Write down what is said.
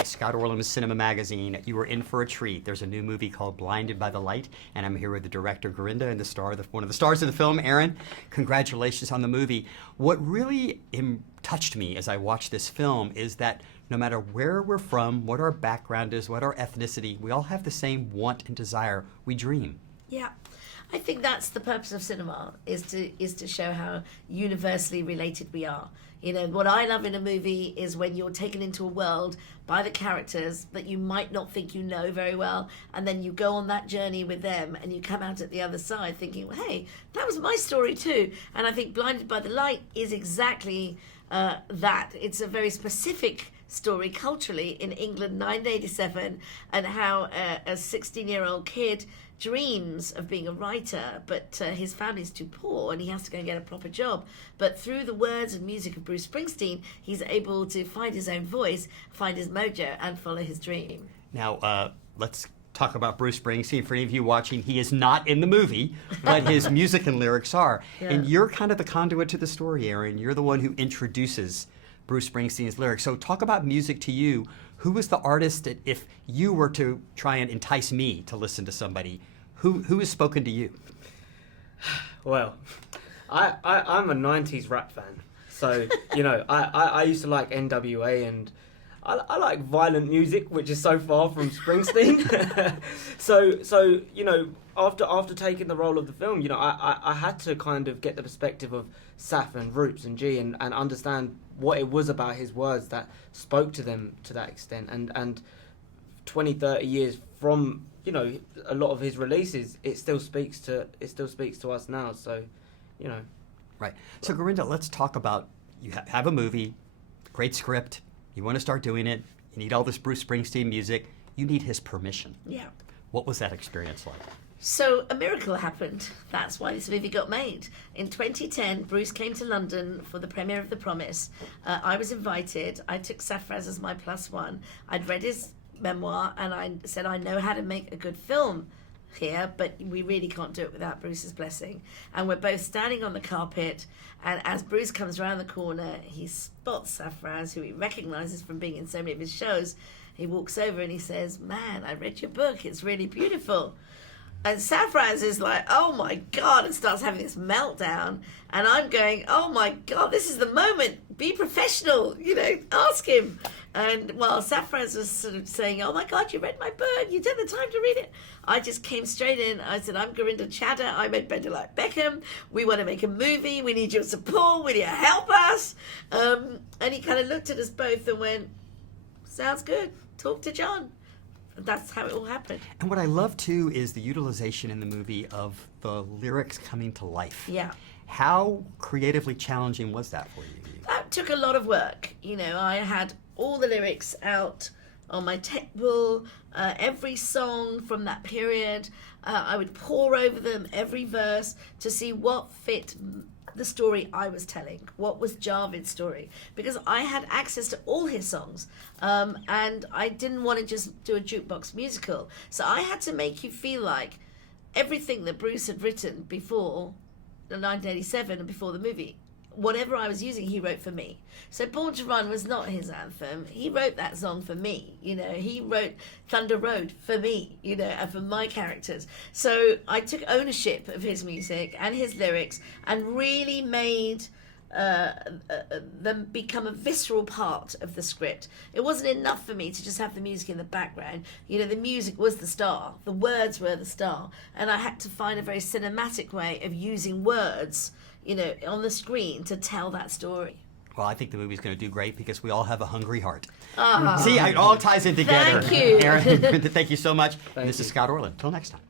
Hi, Scott Orlin with CINEMA-Magazin. You were in for a treat. There's a new movie called Blinded by the Light, and I'm here with the director, Gurinder, and one of the stars of the film, Aaron. Congratulations on the movie. What really touched me as I watched this film is that no matter where we're from, what our background is, what our ethnicity, we all have the same want and desire. We dream. Yeah. I think that's the purpose of cinema, is to show how universally related we are. You know, what I love in a movie is when you're taken into a world by the characters that you might not think you know very well, and then you go on that journey with them and you come out at the other side thinking, well, hey, that was my story too. And I think Blinded by the Light is exactly that. It's a very specific story culturally in England, 1987, and how a 16-year-old kid dreams of being a writer, but his family's too poor and he has to go and get a proper job. But through the words and music of Bruce Springsteen, he's able to find his own voice, find his mojo, and follow his dream. Now, let's talk about Bruce Springsteen. For any of you watching, he is not in the movie, but his music and lyrics are. Yeah. And you're kind of the conduit to the story, Aaron. You're the one who introduces Bruce Springsteen's lyrics. So talk about music to you. Who was the artist that, if you were to try and entice me to listen to somebody, who has spoken to you? Well, I'm a 90s rap fan. So, you know, I used to like NWA, and I like violent music, which is so far from Springsteen. so you know, after taking the role of the film, you know, I had to kind of get the perspective of Saf and Roots and G and understand what it was about his words that spoke to them to that extent. And 20, 30 years from, you know, a lot of his releases, it still speaks to us now. So, you know. Right. So Gurinder, let's talk about, you have a movie, great script, you want to start doing it, you need all this Bruce Springsteen music, you need his permission. Yeah. What was that experience like? So a miracle happened. That's why this movie got made. In 2010, Bruce came to London for the premiere of The Promise. I was invited. I took Safraz as my +1. I'd read his memoir and I said, I know how to make a good film here, but we really can't do it without Bruce's blessing. And we're both standing on the carpet, and as Bruce comes around the corner, he spots Safraz, who he recognizes from being in so many of his shows. He walks over and he says, man, I read your book, it's really beautiful. And Safraz is like, oh my God, and starts having this meltdown. And I'm going, oh my God, this is the moment. Be professional, you know, ask him. And while Safraz was sort of saying, oh my God, you read my book, you took the time to read it, I just came straight in. I said, I'm Gurinder Chadha, I made Bender Like Beckham, we want to make a movie, we need your support, will you help us? And he kind of looked at us both and went, sounds good, talk to John. That's how it all happened. And what I love too is the utilization in the movie of the lyrics coming to life. Yeah. How creatively challenging was that for you? That took a lot of work. You know, I had all the lyrics out on my table, every song from that period. I would pore over them, every verse, to see what fit the story I was telling, what was Javid's story, because I had access to all his songs, and I didn't want to just do a jukebox musical. So I had to make you feel like everything that Bruce had written before 1987 and before the movie, whatever I was using, he wrote for me. So Born to Run was not his anthem. He wrote that song for me. You know, he wrote Thunder Road for me, you know, and for my characters. So I took ownership of his music and his lyrics and really made them become a visceral part of the script. It wasn't enough for me to just have the music in the background. You know, the music was the star. The words were the star. And I had to find a very cinematic way of using words, you know, on the screen to tell that story. Well, I think the movie's going to do great because we all have a hungry heart. Oh, see, it all ties in together. Thank you. Aaron, thank you so much. Thank This you. is Scott Orlin. Till next time.